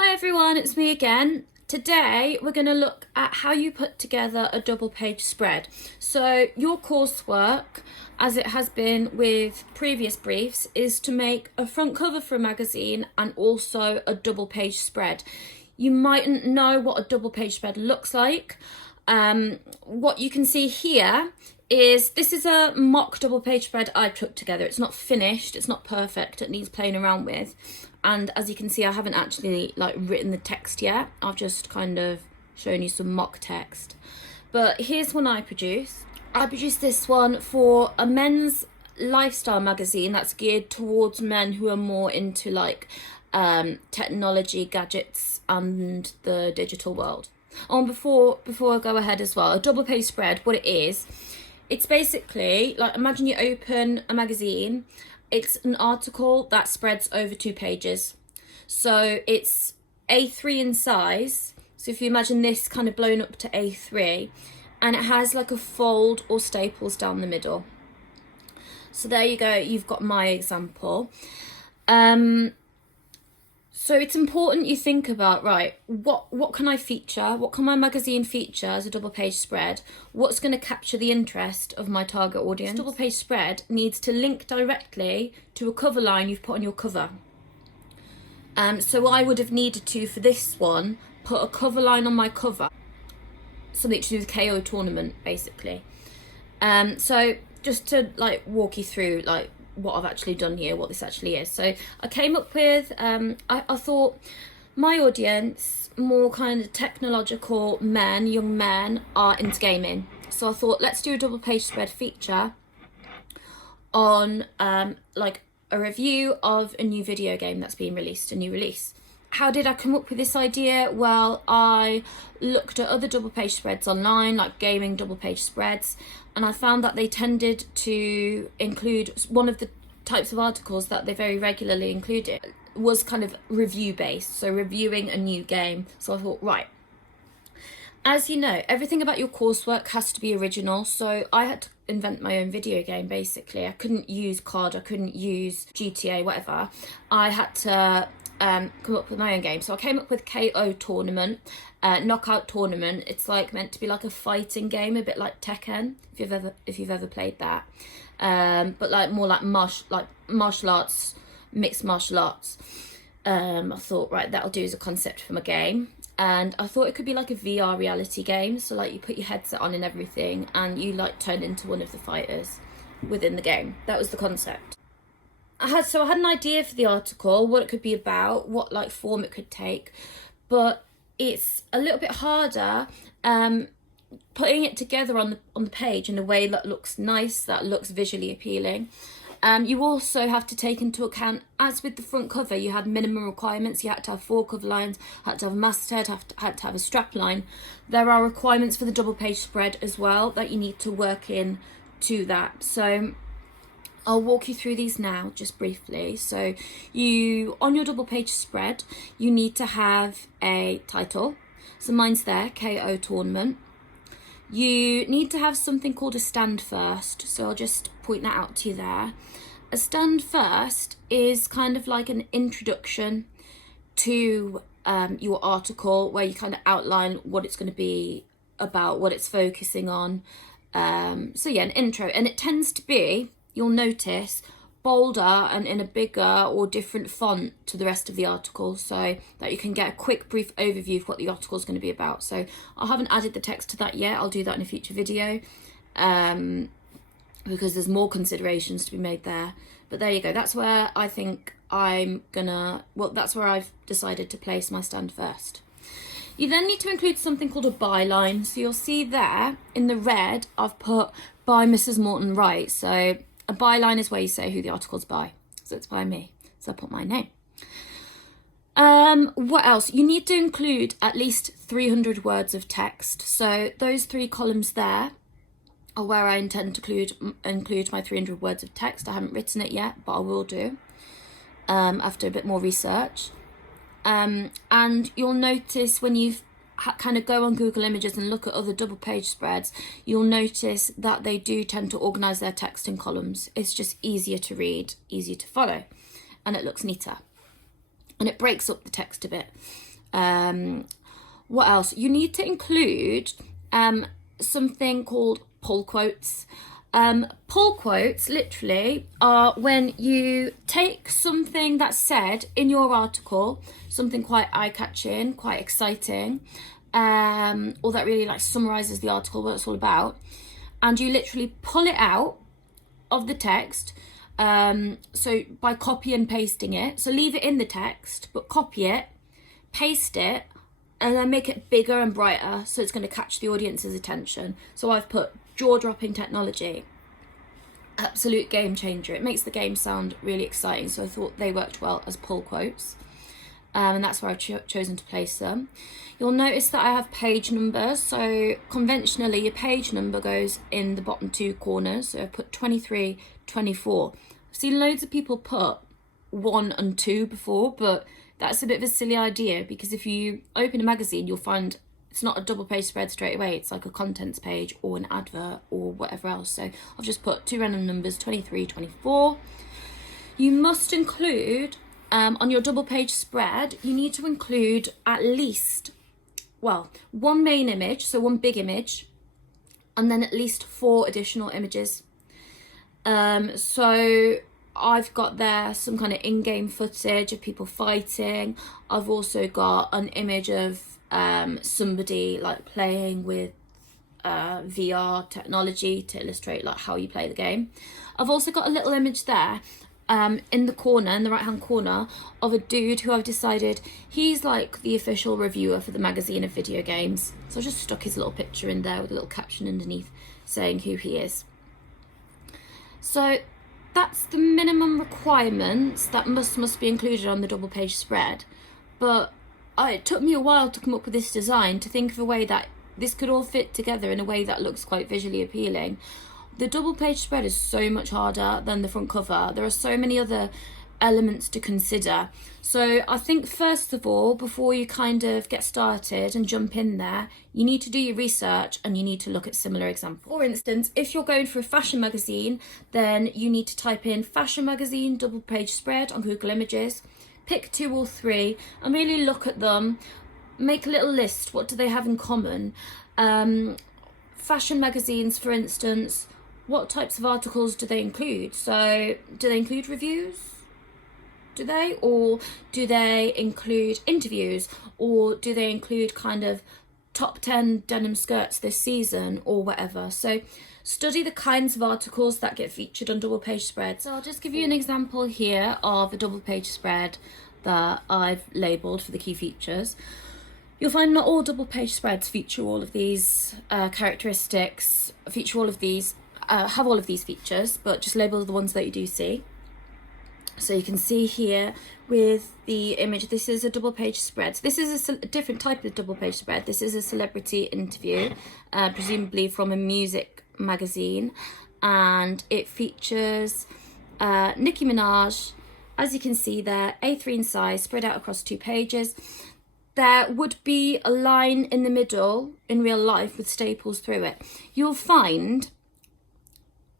Hi everyone, it's me again. Today we're going to look at how you put together a double page spread. So your coursework, as it has been with previous briefs, is to make a front cover for a magazine and also a double page spread. You mightn't know what a double page spread looks like. What you can see here is this is a mock double page spread I put together. It's not finished, it's not perfect, it needs playing around with. And as you can see, I haven't actually written the text yet. I've just kind of shown you some mock text. But here's one I produced. I produced this one for a men's lifestyle magazine that's geared towards men who are more into technology, gadgets and the digital world. Oh, and before I go ahead as well, a double page spread, what it is, it's basically imagine you open a magazine. It's an article that spreads over 2 pages. So it's A3 in size. So if you imagine this kind of blown up to A3, and it has a fold or staples down the middle. So there you go, you've got my example. So it's important you think about, right, what can I feature? What can my magazine feature as a double page spread? What's going to capture the interest of my target audience? This double page spread needs to link directly to a cover line you've put on your cover. So I would have needed to, for this one, put a cover line on my cover. Something to do with KO tournament, basically. So just to walk you through what I've actually done here, what this actually is. So I came up with, I thought my audience, more kind of technological men, young men, are into gaming. So I thought, let's do a double page spread feature on a review of a new video game that's being released, a new release. How did I come up with this idea? Well, I looked at other double page spreads online, like gaming double page spreads, and I found that they tended to include one of the types of articles that they very regularly included was kind of review based, so reviewing a new game. So I thought, right, as you know, everything about your coursework has to be original, so I had to invent my own video game basically. I couldn't use COD, I couldn't use GTA, whatever. I had to come up with my own game. So I came up with KO tournament, knockout tournament. It's meant to be a fighting game, a bit like Tekken, if you've ever played that. But more martial arts, mixed martial arts. I thought, right, that'll do as a concept for my game. And I thought it could be a VR reality game. So you put your headset on and everything, and you turn into one of the fighters within the game. That was the concept. I had an idea for the article, what it could be about, what form it could take, but it's a little bit harder putting it together on the page in a way that looks nice, that looks visually appealing. You also have to take into account, as with the front cover, you had minimum requirements. You had to have 4 cover lines, had to have a masthead, had to have a strap line. There are requirements for the double page spread as well that you need to work in to that. So I'll walk you through these now, just briefly. So on your double page spread, you need to have a title. So mine's there, KO tournament. You need to have something called a stand first. So I'll just point that out to you there. A stand first is kind of like an introduction to your article, where you kind of outline what it's going to be about, what it's focusing on. So yeah, an intro. And it tends to be, you'll notice, bolder and in a bigger or different font to the rest of the article, so that you can get a quick brief overview of what the article is going to be about. So I haven't added the text to that yet. I'll do that in a future video because there's more considerations to be made there. But there you go. That's where I think that's where I've decided to place my stand first. You then need to include something called a byline. So you'll see there in the red, I've put by Mrs. Moreton-Wright. So a byline is where you say who the article's by. So it's by me. So I put my name. What else? You need to include at least 300 words of text. So those 3 columns there are where I intend to include my 300 words of text. I haven't written it yet, but I will do after a bit more research. And you'll notice when you've kind of go on Google Images and look at other double page spreads, you'll notice that they do tend to organise their text in columns. It's just easier to read, easier to follow, and it looks neater. and it breaks up the text a bit. What else? You need to include something called pull quotes. Pull quotes literally are when you take something that's said in your article, something quite eye-catching, quite exciting, or that really like summarizes the article, what it's all about, and you literally pull it out of the text. So by copy and pasting it, so leave it in the text, but copy it, paste it, and then make it bigger and brighter, so it's going to catch the audience's attention. So I've put jaw-dropping technology, absolute game changer. It makes the game sound really exciting, so I thought they worked well as pull quotes, and that's where I've chosen to place them. You'll notice that I have page numbers, so conventionally your page number goes in the bottom two corners, so I've put 23, 24. I've seen loads of people put 1 and 2 before, but that's a bit of a silly idea, because if you open a magazine, you'll find it's not a double page spread straight away. It's like a contents page or an advert or whatever else. So I've just put 2 random numbers, 23, 24. You must include, on your double page spread, you need to include at least, well, 1 main image, so 1 big image, and then at least 4 additional images. So I've got there some kind of in-game footage of people fighting. I've also got an image of somebody like playing with VR technology to illustrate like how you play the game. I've also got a little image there in the corner, in the right hand corner, of a dude who I've decided he's like the official reviewer for the magazine of video games. So I just stuck his little picture in there with a little caption underneath saying who he is. So that's the minimum requirements that must be included on the double page spread. But it took me a while to come up with this design, to think of a way that this could all fit together in a way that looks quite visually appealing. The double page spread is so much harder than the front cover. There are so many other elements to consider. So I think first of all, before you kind of get started and jump in there, you need to do your research and you need to look at similar examples. For instance, if you're going for a fashion magazine, then you need to type in fashion magazine double page spread on Google Images, pick 2 or 3 and really look at them, make a little list. What do they have in common? Fashion magazines, for instance, what types of articles do they include? So do they include reviews? Do they? Or do they include interviews? Or do they include kind of top 10 denim skirts this season or whatever? So study the kinds of articles that get featured on double page spreads. So I'll just give you an example here of a double page spread that I've labelled for the key features. You'll find not all double page spreads feature all of these characteristics, have all of these features, but just label the ones that you do see. So you can see here with the image, this is a double page spread. So this is a different type of double page spread. This is a celebrity interview, presumably from a music magazine, and it features Nicki Minaj, as you can see there, A3 in size, spread out across 2 pages. There would be a line in the middle in real life with staples through it. You'll find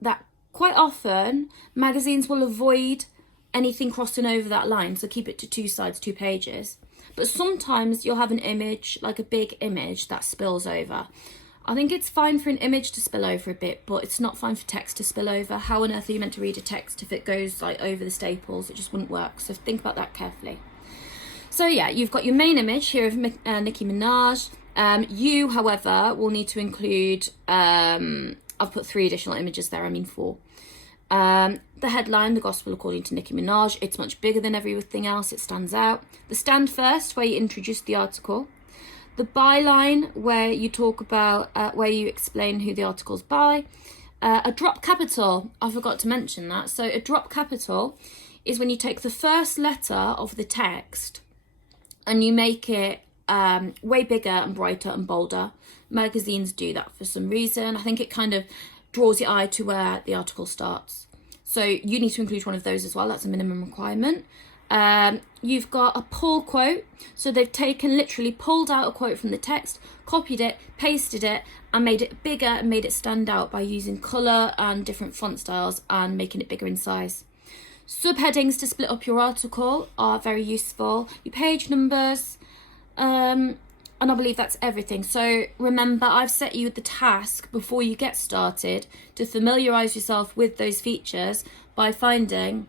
that quite often magazines will avoid anything crossing over that line, so keep it to 2 sides, 2 pages. But sometimes you'll have an image, like a big image, that spills over. I think it's fine for an image to spill over a bit, but it's not fine for text to spill over. How on earth are you meant to read a text if it goes like over the staples? It just wouldn't work, so think about that carefully. So yeah, you've got your main image here of Nicki Minaj. You, however, will need to include, I've put 3 additional images there, I mean 4. The headline, the gospel according to Nicki Minaj. It's much bigger than everything else, it stands out. The stand first, where you introduce the article. The byline, where you talk about, where you explain who the article's by. A drop capital, I forgot to mention that. So a drop capital is when you take the first letter of the text and you make it way bigger and brighter and bolder. Magazines do that for some reason. I think it kind of draws your eye to where the article starts. So you need to include one of those as well. That's a minimum requirement. You've got a pull quote. So they've literally pulled out a quote from the text, copied it, pasted it, and made it bigger and made it stand out by using colour and different font styles and making it bigger in size. Subheadings to split up your article are very useful. Your page numbers, and I believe that's everything. So remember, I've set you the task before you get started to familiarise yourself with those features by finding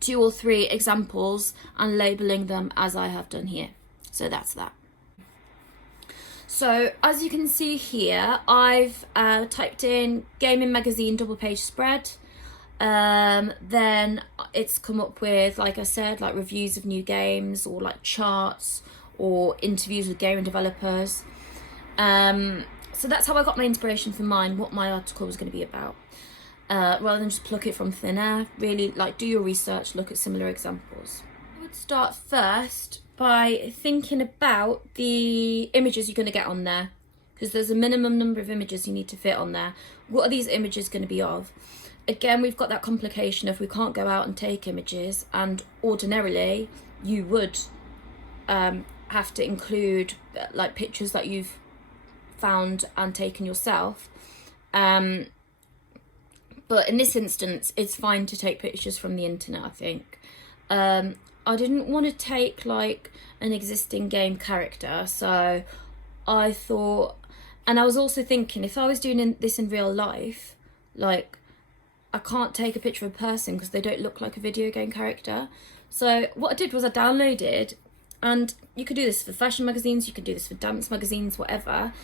2 or 3 examples and labelling them as I have done here. So that's that. So as you can see here, I've typed in gaming magazine double page spread. Then it's come up with, like I said, like reviews of new games, or like charts, or interviews with gaming developers. So that's how I got my inspiration for mine, what my article was going to be about. Rather than just pluck it from thin air, really like do your research, look at similar examples. I would start first by thinking about the images you're going to get on there, because there's a minimum number of images you need to fit on there. What are these images going to be of? Again, we've got that complication of we can't go out and take images, and ordinarily you would have to include like pictures that you've found and taken yourself. But in this instance, it's fine to take pictures from the internet, I think. I didn't want to take like an existing game character, so I thought, and I was also thinking, if I was doing this in real life, like I can't take a picture of a person because they don't look like a video game character. So what I did was I downloaded, and you could do this for fashion magazines, you could do this for dance magazines, whatever.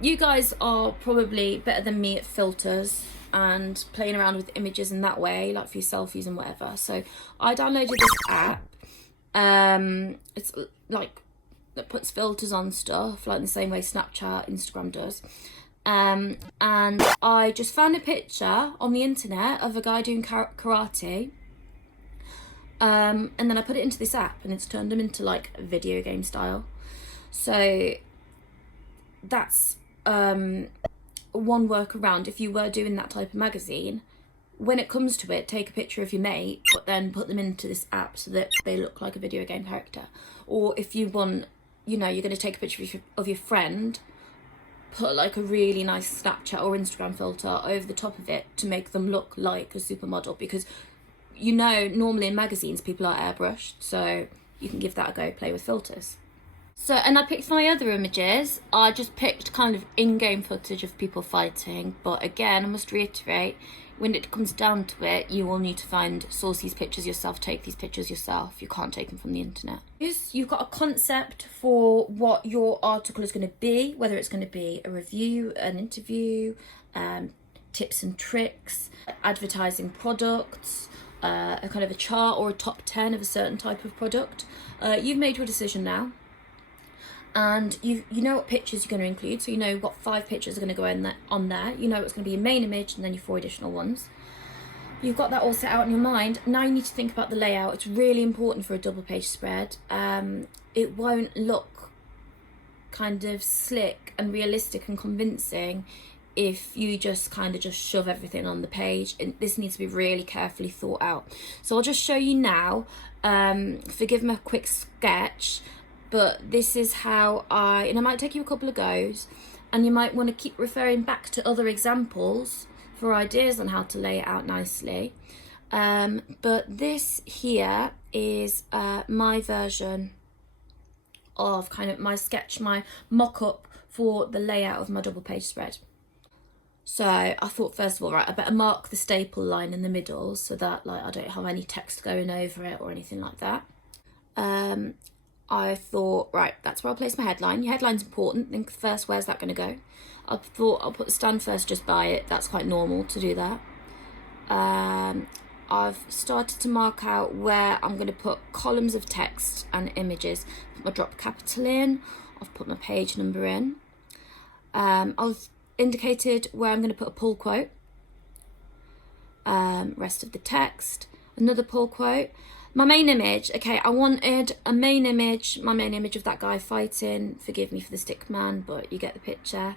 You guys are probably better than me at filters and playing around with images in that way, like for your selfies and whatever. So I downloaded this app. It's like, that puts filters on stuff, like in the same way Snapchat, Instagram does. And I just found a picture on the internet of a guy doing karate. And then I put it into this app, and it's turned them into like a video game style. So that's one workaround. If you were doing that type of magazine, when it comes to it, take a picture of your mate, but then put them into this app so that they look like a video game character. Or if you want, you know, you're going to take a picture of your friend, put like a really nice Snapchat or Instagram filter over the top of it to make them look like a supermodel, because you know normally in magazines people are airbrushed, so you can give that a go, play with filters. So, and I picked my other images. I just picked kind of in-game footage of people fighting, but again, I must reiterate, when it comes down to it, you will need to source these pictures yourself, take these pictures yourself. You can't take them from the internet. You've got a concept for what your article is going to be, whether it's going to be a review, an interview, tips and tricks, advertising products, a kind of a chart or a top 10 of a certain type of product. You've made your decision now. And you know what pictures you're going to include, so you know what 5 pictures are going to go on there. You know it's going to be your main image and then your 4 additional ones. You've got that all set out in your mind. Now you need to think about the layout. It's really important for a double page spread. It won't look kind of slick and realistic and convincing if you just shove everything on the page. And this needs to be really carefully thought out. So I'll just show you now. Forgive my quick sketch. But this is how and it might take you a couple of goes, and you might want to keep referring back to other examples for ideas on how to lay it out nicely. But this here is my version of kind of my sketch, my mock-up for the layout of my double page spread. So I thought, first of all, right, I better mark the staple line in the middle so that like I don't have any text going over it or anything like that. I thought, right, that's where I'll place my headline. Your headline's important. Think first, where's that going to go? I thought I'll put the stand first just by it. That's quite normal to do that. I've started to mark out where I'm going to put columns of text and images. Put my drop capital in. I've put my page number in. I've indicated where I'm going to put a pull quote. Rest of the text. Another pull quote. My main image, okay, I wanted a main image, my main image of that guy fighting. Forgive me for the stick man, but you get the picture.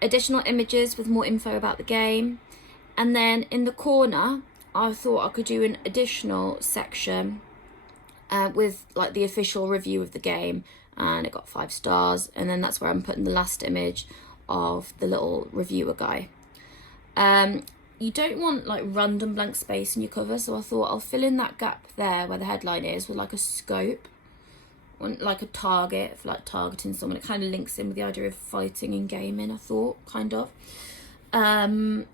Additional images with more info about the game. And then in the corner, I thought I could do an additional section with like the official review of the game. And it got 5 stars. And then that's where I'm putting the last image of the little reviewer guy. you don't want like random blank space in your cover, so I thought I'll fill in that gap there where the headline is with like a scope, like a target, for like targeting someone. It kind of links in with the idea of fighting and gaming, I thought, kind of. And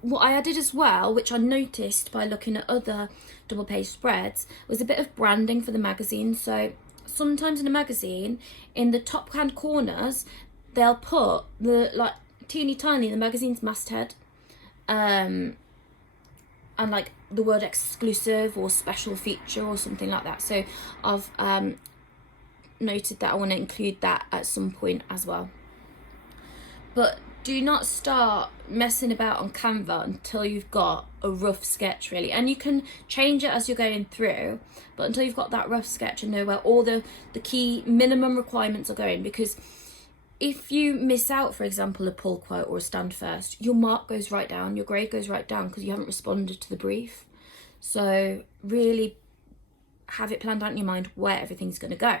what I added as well, which I noticed by looking at other double page spreads, was a bit of branding for the magazine. So sometimes in a magazine, in the top hand corners, they'll put the like teeny tiny the magazine's masthead, and like the word exclusive or special feature or something like that. So I've noted that I want to include that at some point as well. But do not start messing about on Canva until you've got a rough sketch, really. And you can change it as you're going through, but until you've got that rough sketch and know where all the key minimum requirements are going. Because if you miss out, for example, a pull quote or a stand first, your mark goes right down, your grade goes right down because you haven't responded to the brief. So really have it planned out in your mind where everything's going to go.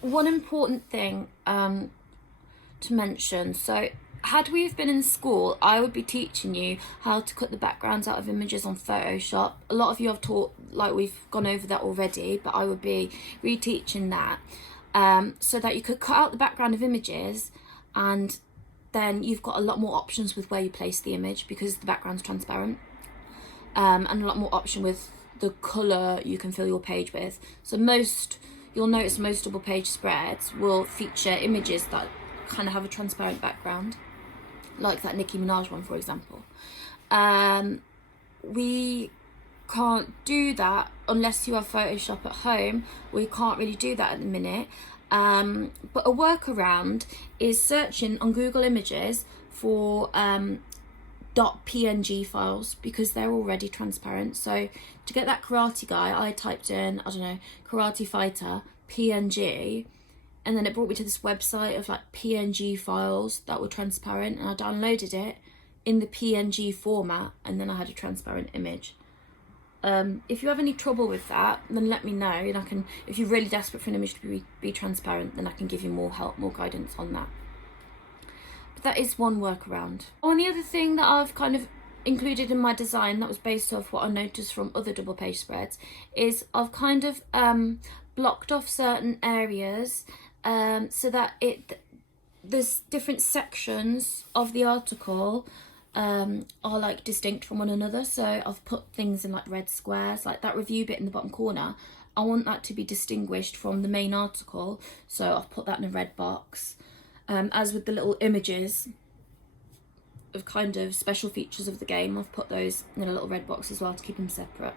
One important thing to mention, so had we have been in school, I would be teaching you how to cut the backgrounds out of images on Photoshop. A lot of you have taught, like we've gone over that already, but I would be reteaching that, so that you could cut out the background of images, and then you've got a lot more options with where you place the image because the background's transparent, and a lot more option with the colour you can fill your page with. So you'll notice most double page spreads will feature images that kind of have a transparent background, like that Nicki Minaj one, for example. We can't do that unless you have Photoshop at home. We can't really do that at the minute. But a workaround is searching on Google Images for .png files, because they're already transparent. So to get that karate guy, I typed in, I don't know, karate fighter PNG, and then it brought me to this website of like PNG files that were transparent, and I downloaded it in the PNG format, and then I had a transparent image. If you have any trouble with that, then let me know, and I can, if you're really desperate for an image to be transparent, then I can give you more help, more guidance on that. But that is one workaround. Oh, and the other thing that I've kind of included in my design that was based off what I noticed from other double page spreads is I've kind of blocked off certain areas, so that there's different sections of the article are like distinct from one another. So I've put things in like red squares, like that review bit in the bottom corner. I want that to be distinguished from the main article, so I've put that in a red box. As with the little images of kind of special features of the game, I've put those in a little red box as well to keep them separate.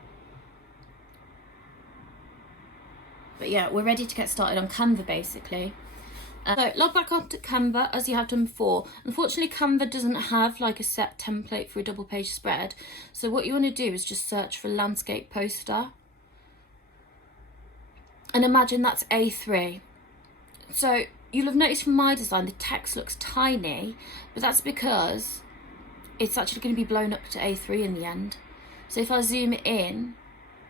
But yeah, we're ready to get started on Canva basically. So log back onto Canva as you have done before. Unfortunately, Canva doesn't have like a set template for a double page spread. So what you want to do is just search for landscape poster. And imagine that's A3. So you'll have noticed from my design, the text looks tiny, but that's because it's actually going to be blown up to A3 in the end. So if I zoom it in,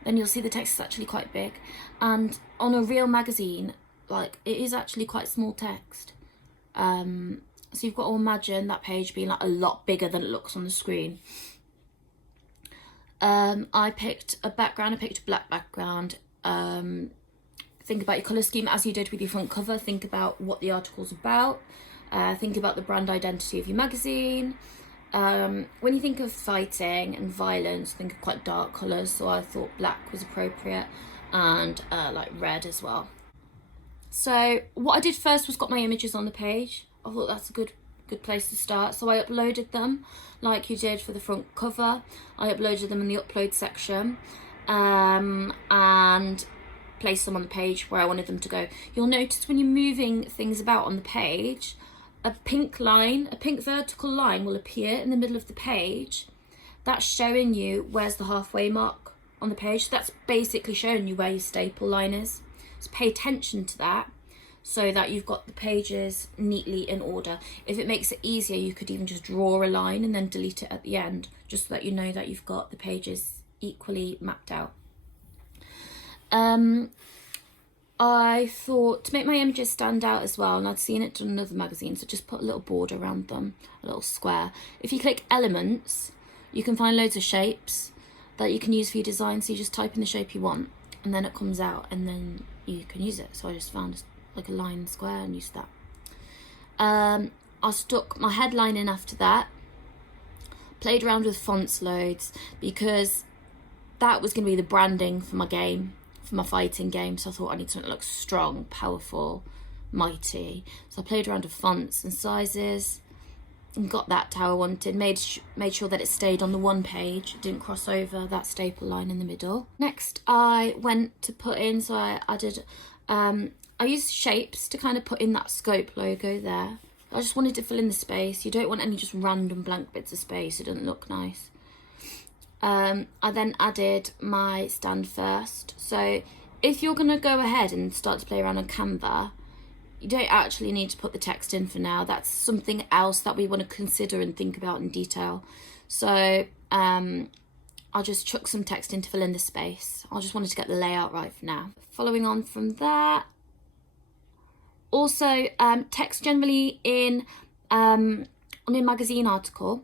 then you'll see the text is actually quite big. And on a real magazine, like, it is actually quite small text. So you've got to imagine that page being like a lot bigger than it looks on the screen. I picked a background, I picked a black background. Think about your colour scheme as you did with your front cover. Think about what the article's about. Think about the brand identity of your magazine. When you think of fighting and violence, think of quite dark colours, so I thought black was appropriate, and like red as well. So what I did first was got my images on the page. I thought that's a good place to start. So I uploaded them like you did for the front cover. I uploaded them in the upload section, and placed them on the page where I wanted them to go. You'll notice when you're moving things about on the page, a pink vertical line will appear in the middle of the page. That's showing you where's the halfway mark on the page. That's basically showing you where your staple line is. So pay attention to that so that you've got the pages neatly in order. If it makes it easier, you could even just draw a line and then delete it at the end, just so that you know that you've got the pages equally mapped out. I thought to make my images stand out as well, and I'd seen it done in another magazine, so just put a little border around them, a little square. If you click elements, you can find loads of shapes that you can use for your design. So you just type in the shape you want, and then it comes out, and then you can use it. So I just found like a line square and used that. I stuck my headline in after that. Played around with fonts loads because that was going to be the branding for my game, for my fighting game. So I thought I need something that looks strong, powerful, mighty. So I played around with fonts and sizes and got that to how I wanted. Made sure that it stayed on the one page, it didn't cross over that staple line in the middle. Next I went to put in, so I added, I used shapes to kind of put in that scope logo there. I just wanted to fill in the space. You don't want any just random blank bits of space, it doesn't look nice. I then added my stand first. So if you're going to go ahead and start to play around on Canva, you don't actually need to put the text in for now. That's something else that we want to consider and think about in detail. So I'll just chuck some text in to fill in the space. I just wanted to get the layout right for now. Following on from that, also text generally in on a magazine article,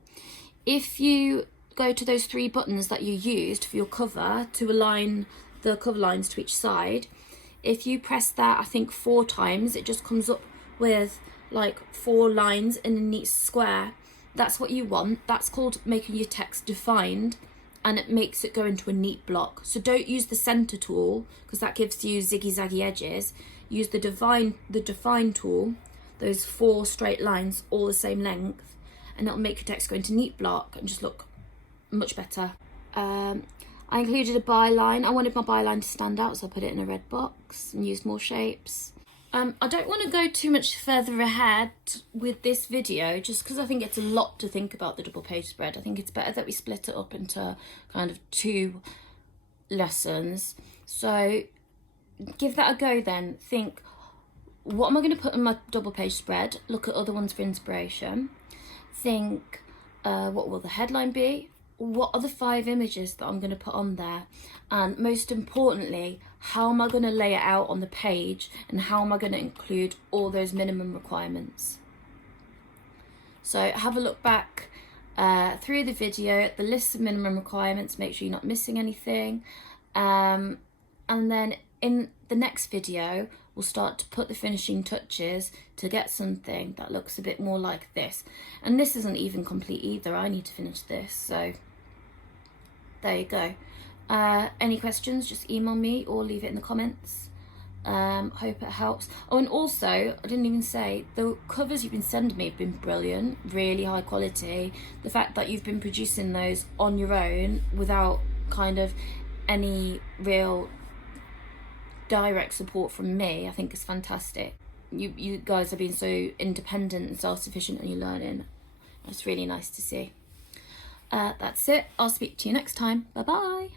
if you go to those 3 buttons that you used for your cover to align the cover lines to each side, if you press that, I think 4 times, it just comes up with like 4 lines in a neat square. That's what you want. That's called making your text defined, and it makes it go into a neat block. So don't use the center tool because that gives you ziggy zaggy edges. Use the define tool, those 4 straight lines all the same length, and it'll make your text go into neat block and just look much better. I included a byline. I wanted my byline to stand out, so I put it in a red box and used more shapes. I don't want to go too much further ahead with this video just because I think it's a lot to think about the double page spread. I think it's better that we split it up into kind of 2 lessons. So give that a go then. Think, what am I going to put in my double page spread? Look at other ones for inspiration. Think, what will the headline be? What are the 5 images that I'm going to put on there? And most importantly, how am I going to lay it out on the page, and how am I going to include all those minimum requirements? So have a look back through the video at the list of minimum requirements, make sure you're not missing anything, and then in the next video we'll start to put the finishing touches to get something that looks a bit more like this. And this isn't even complete either, I need to finish this, so there you go. Any questions, just email me or leave it in the comments. Hope it helps. Oh, and also, I didn't even say, the covers you've been sending me have been brilliant, really high quality. The fact that you've been producing those on your own without kind of any real direct support from me, I think is fantastic. You guys have been so independent and self-sufficient in your learning. It's really nice to see. That's it. I'll speak to you next time. Bye bye.